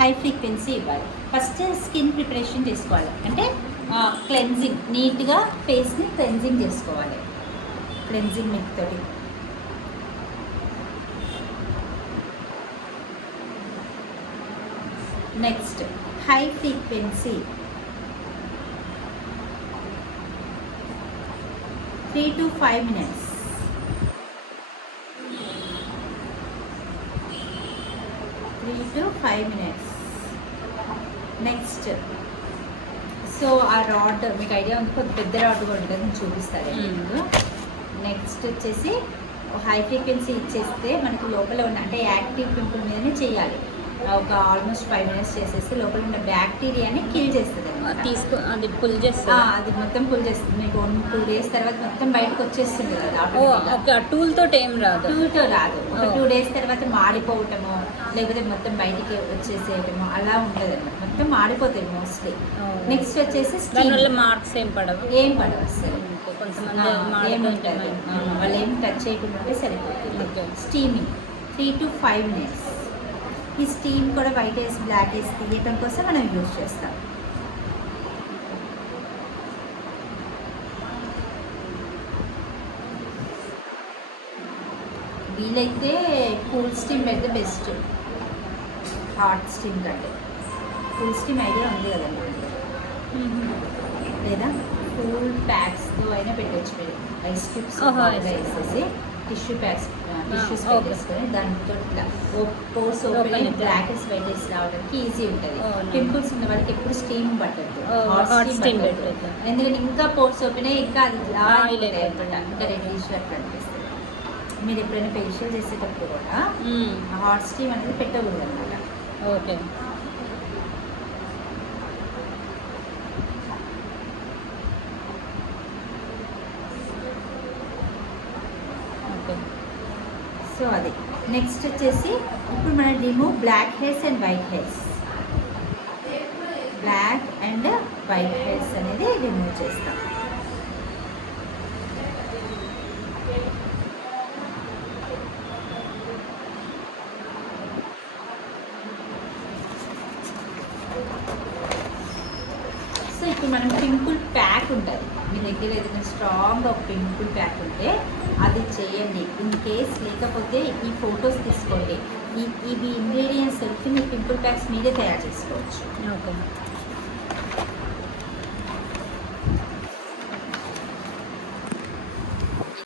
High frequency ఇవ్వాలి. First skin preparation చేసుకోవాలి, అంటే క్లెన్జింగ్, నీట్గా ఫేస్ని క్లెన్జింగ్ చేసుకోవాలి క్లెన్జింగ్ మిల్క్ తోటి. Next high frequency 3 to 5 minutes. 3 to 5 minutes. Next so ఆ రాడ్ మీకు ఐడియా ఉంది, కొద్ది పెద్ద రాడ్ కూడా ఉంటుంది, నేను చూపిస్తాను మీకు. నెక్స్ట్ వచ్చేసి హై ఫ్రీక్వెన్సీ ఇచ్చేస్తే మనకు లోపల ఉన్న అంటే యాక్టివ్ పింపుల్ మీదనే చేయాలి. ఒక ఆల్మోస్ట్ 5 minutes చేసేసి లోపల ఉన్న బ్యాక్టీరియాని కిల్ చేస్తుంది అనమాట. అది పుల్ చేస్తుంది, అది మొత్తం పుల్ చేస్తుంది. మీకు 1-2 days తర్వాత మొత్తం బయటకు వచ్చేస్తుంది కదా. టూల్ తోటి ఏం రాదు, టూల్తో రాదు. ఒక 2 days తర్వాత మాడిపోవటము, లేకపోతే మొత్తం బయటికి వచ్చేసేయటము అలా ఉంటుంది అనమాట. మొత్తం మాడిపోతాయి మోస్ట్లీ. నెక్స్ట్ వచ్చేసి మార్క్స్ ఏం పడవు అసలు. ఏముంటుంది, వాళ్ళు ఏం టచ్ చేయకుండా ఉంటే సరిపోతుంది. Steaming 3 to 5 minutes. ఈ స్టీమ్ కూడా వైట్ హెయిర్స్ బ్లాక్ హెయిర్స్ తీయటం కోసం మనం యూజ్ చేస్తాం. వీలైతే కూల్ స్టీమ్ పెడితే బెస్ట్ హాట్ స్టీమ్ కంటే. కూల్ స్టీమ్ ఐడియా ఉంది కదండి, లేదా కూల్ ప్యాక్స్తో అయినా పెట్టవచ్చు. మీరు ఐస్ క్యూబ్స్ వేసేసి టిష్యూస్ పెట్టేసుకొని దాంతో పోర్స్ ఓపెన్ అయ్యి బ్లాక్ హెడ్స్ వైట్ హెడ్స్ రావడానికి ఈజీ ఉంటుంది. పింపుల్స్ ఉన్న వాళ్ళకి ఎప్పుడు స్టీమ్ పట్టద్దు, హాట్ స్టీమ్ పెట్టద్దు. ఎందుకంటే ఇంకా పోర్స్ ఓపెన్ అయ్యి ఇంకా అది ఇంకా రెడ్డిష్ అట్లా అనిపిస్తుంది. మీరు ఎప్పుడైనా ఫేషియల్ చేసేటప్పుడు కూడా హాట్ స్టీమ్ అనేది పెట్టకూడదు అనమాట. ఓకే. సో అది. నెక్స్ట్ వచ్చేసి ఇప్పుడు మనం remove black hairs and white hairs. Black and white hairs అనేది రిమూవ్ చేస్తాం. సో ఇప్పుడు మనం పింపుల్ ప్యాక్ ఉంటుంది, మీ దగ్గర ఏదైనా స్ట్రాంగ్గా ఒక పింపుల్ ప్యాక్ ఉంటే అది చేయండి. ఇన్ కేస్ లేకపోతే ఈ ఫొటోస్ తీసుకోండి. ఇవి ఇంగ్రీడియంట్స్ దొరికి మీ పింపుల్ ప్యాక్స్ మీరే తయారు చేసుకోవచ్చు. ఓకే.